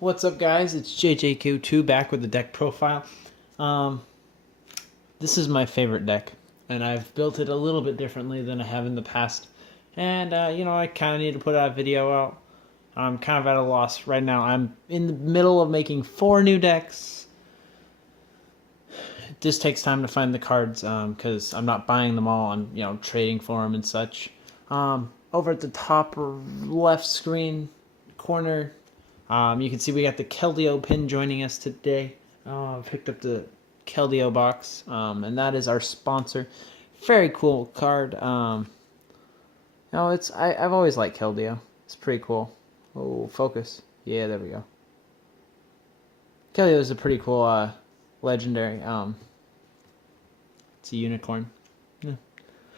What's up, guys? It's JJQ2 back with the deck profile. This is my favorite deck, and I've built it a little bit differently than I have in the past. And, I kind of need to put a video out. I'm kind of at a loss right now. I'm in the middle of making 4 new decks. It just takes time to find the cards because I'm not buying them all and, trading for them and such. Over at the top left screen corner, you can see we got the Keldeo pin joining us today. Picked up the Keldeo box, and that is our sponsor. Very cool card. I've always liked Keldeo. It's pretty cool. Oh, focus. Yeah, there we go. Keldeo is a pretty cool legendary. It's a unicorn. Yeah.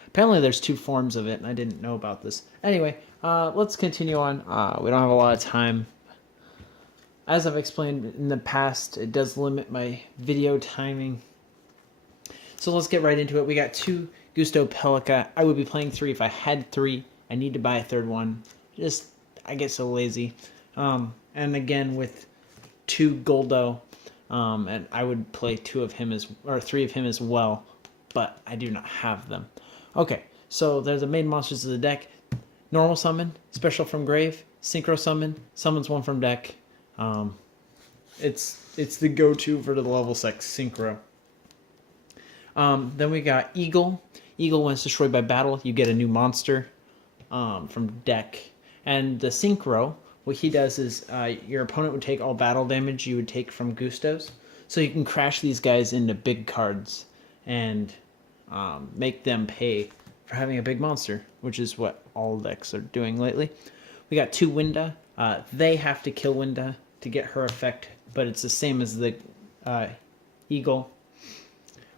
Apparently there's 2 forms of it, and I didn't know about this. Anyway, let's continue on. We don't have a lot of time. As I've explained in the past, it does limit my video timing. So let's get right into it. We got 2 Gusto Pelika. I would be playing 3 if I had 3. I need to buy a 3rd one. I get so lazy. And again, with 2 Goldo, and I would play 3 of him as well, but I do not have them. Okay, so they're the main monsters of the deck. Normal summon, special from grave, synchro summon, summons 1 from deck. It's the go-to for the level 6 synchro. Then we got Eagle. Eagle, when it's destroyed by battle, you get a new monster from deck. And the synchro, what he does is your opponent would take all battle damage you would take from Gustos. So you can crash these guys into big cards and make them pay for having a big monster, which is what all decks are doing lately. We got 2 Winda. They have to kill Winda to get her effect, but it's the same as the Eagle.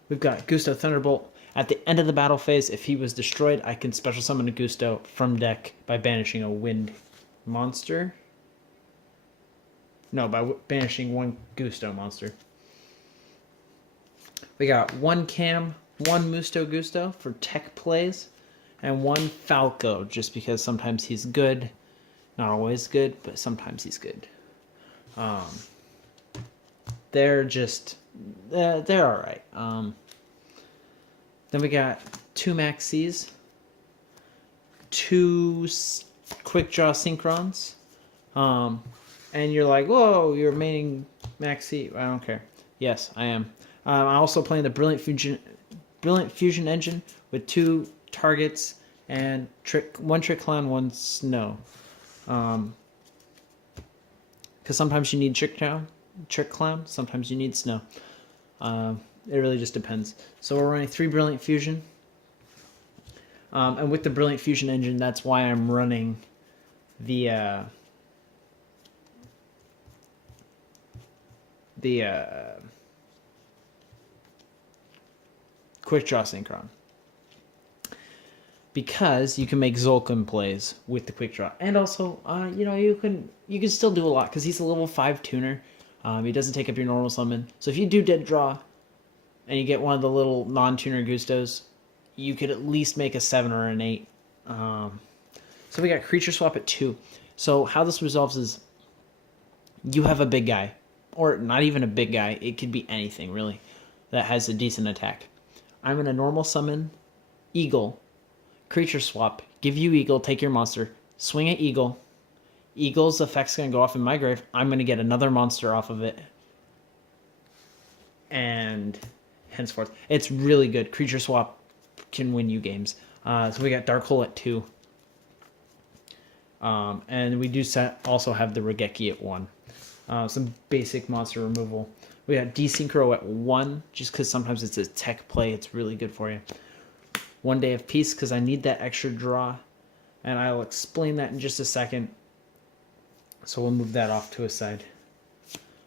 We've got Gusto Thunderbolt. At the end of the battle phase, if he was destroyed, I can special summon a Gusto from deck by banishing a wind monster. No, by banishing 1 Gusto monster. We got 1 Cam, 1 Musto Gusto for tech plays, and 1 Falco, just because sometimes he's good. Not always good, but sometimes he's good. They're alright. Then we got 2 Maxis, 2 Quick Draw Synchrons, and you're like, whoa, you're maining Maxi. I don't care. Yes, I am. I'm also playing the Brilliant Fusion Engine with 2 targets and 1 Trick Clown, 1 Snow. Because sometimes you need Trick Clown, sometimes you need Snow. It really just depends. So we're running 3 Brilliant Fusion. And with the Brilliant Fusion engine, that's why I'm running the Quick Draw Synchron. Because you can make tzolkin plays with the Quick Draw. And also, you can still do a lot because he's a level 5 tuner. He doesn't take up your normal summon. So if you do dead draw and you get one of the little non-tuner Gustos, you could at least make a 7 or an 8. So we got Creature Swap at 2. So how this resolves is you have a big guy, or not even a big guy, it could be anything really, that has a decent attack. I'm going to normal summon Eagle, Creature Swap, give you Eagle, take your monster, swing at Eagle. Eagle's effect's going to go off in my grave. I'm going to get another monster off of it. And henceforth. It's really good. Creature Swap can win you games. So we got Dark Hole at 2. And we do also have the Regeki at 1. Some basic monster removal. We got Desynchro at 1, just because sometimes it's a tech play. It's really good for you. 1 Day of Peace, because I need that extra draw. And I'll explain that in just a second. So we'll move that off to a side.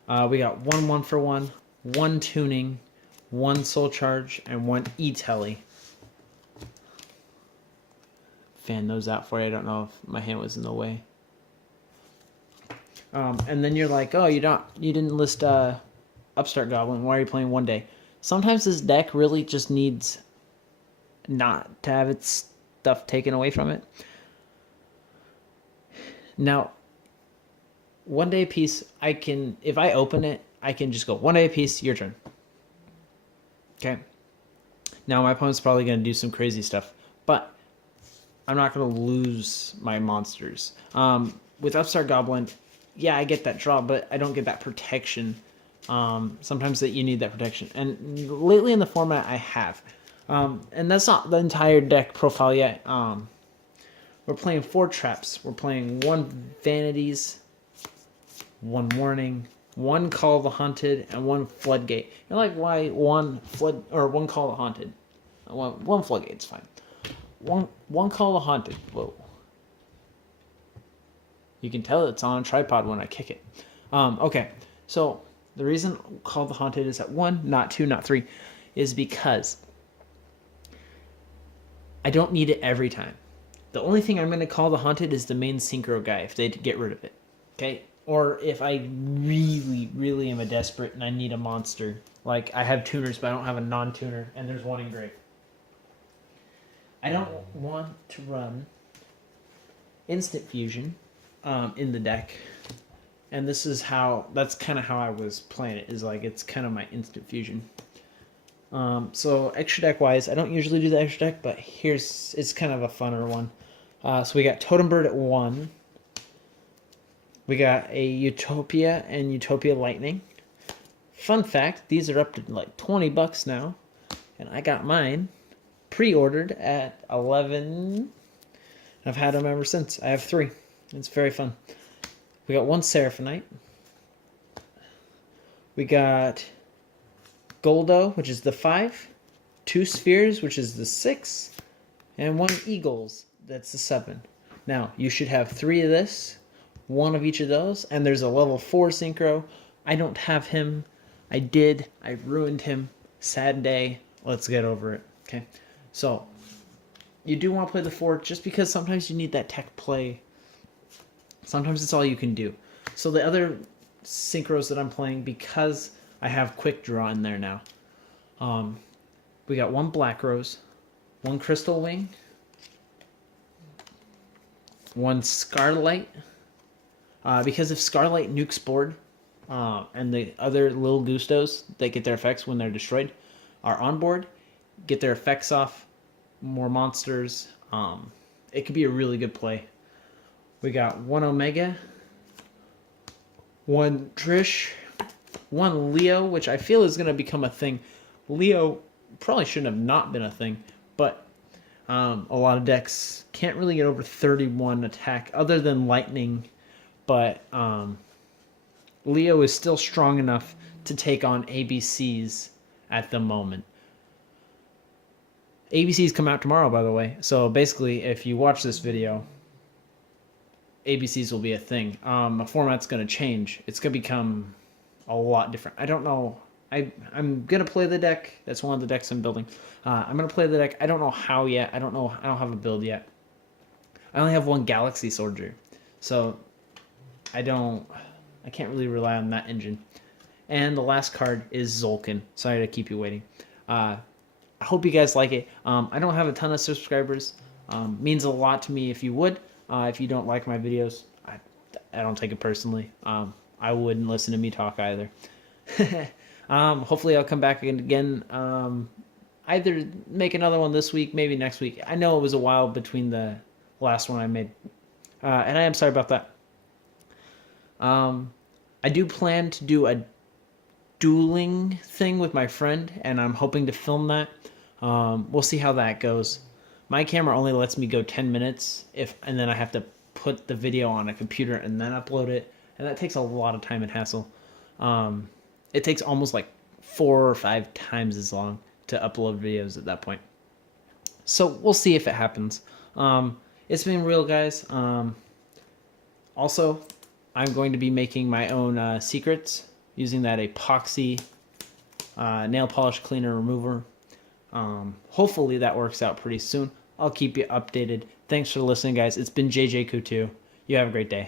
We got 1 for 1, 1 tuning, 1 soul charge, and 1 e-telly. Fan those out for you. I don't know if my hand was in the way. And then you're like, oh, you didn't list Upstart Goblin. Why are you playing 1 Day? Sometimes this deck really just needs not to have its stuff taken away from it. Now, 1 day apiece. I can, if I open it, I can just go 1 day apiece, your turn. Okay. Now my opponent's probably going to do some crazy stuff, but I'm not going to lose my monsters. With Upstart Goblin, yeah, I get that draw, but I don't get that protection. Sometimes that you need that protection. And lately in the format, I have. And that's not the entire deck profile yet. We're playing 4 traps. We're playing 1 Vanities, 1 Warning, 1 Call of the Haunted, and 1 Floodgate. You're like, why 1 1 Call of the Haunted? 1 Floodgate's fine. One Call of the Haunted. Whoa. You can tell it's on a tripod when I kick it. Okay, so the reason Call of the Haunted is at 1, not 2, not 3, is because I don't need it every time. The only thing I'm going to call the Haunted is the main Synchro guy if they get rid of it. Okay? Or if I really, really am a desperate and I need a monster. Like, I have tuners, but I don't have a non-tuner, and there's 1 engraved. I don't want to run Instant Fusion in the deck. And this is how, that's kind of how I was playing it, is like, it's kind of my Instant Fusion. So extra deck wise, I don't usually do the extra deck, but it's kind of a funner one. So we got Totem Bird at 1. We got a Utopia and Utopia Lightning. Fun fact, these are up to like $20 now. And I got mine pre-ordered at 11. I've had them ever since. I have 3. It's very fun. We got 1 Seraphonite. We got Goldo, which is the 5. 2 Spheres, which is the 6. And 1 Eagles, that's the 7. Now, you should have 3 of this, 1 of each of those, and there's a level 4 Synchro. I don't have him. I did. I ruined him. Sad day. Let's get over it. Okay. So, you do want to play the 4 just because sometimes you need that tech play. Sometimes it's all you can do. So the other Synchros that I'm playing, because I have Quick Draw in there now. We got 1 Black Rose, 1 Crystal Wing, 1 Scarlight. Because if Scarlight nukes board, and the other little Gustos that get their effects when they're destroyed are on board, get their effects off, more monsters. It could be a really good play. We got 1 Omega, 1 Trish, 1 Leo, which I feel is going to become a thing. Leo probably shouldn't have not been a thing, but a lot of decks can't really get over 31 attack other than Lightning, but Leo is still strong enough to take on ABCs at the moment. ABCs come out tomorrow, by the way, so basically if you watch this video, ABCs will be a thing. The format's going to change. It's going to become a lot different. I don't know. I'm going to play the deck. That's one of the decks I'm building. I'm going to play the deck. I don't know how yet. I don't know. I don't have a build yet. I only have 1 Galaxy Soldier. So I can't really rely on that engine. And the last card is Tzolkin. Sorry to keep you waiting. I hope you guys like it. I don't have a ton of subscribers. Means a lot to me if you would. If you don't like my videos, I don't take it personally. I wouldn't listen to me talk either. Hopefully I'll come back again. Either make another one this week, maybe next week. I know it was a while between the last one I made. And I am sorry about that. I do plan to do a dueling thing with my friend, and I'm hoping to film that. We'll see how that goes. My camera only lets me go 10 minutes, and then I have to put the video on a computer and then upload it, and that takes a lot of time and hassle. It takes almost like 4 or 5 times as long to upload videos at that point. So we'll see if it happens. It's been real, guys. Also, I'm going to be making my own secrets using that epoxy nail polish cleaner remover. Hopefully that works out pretty soon. I'll keep you updated. Thanks for listening, guys. It's been JJ Coutu. You have a great day.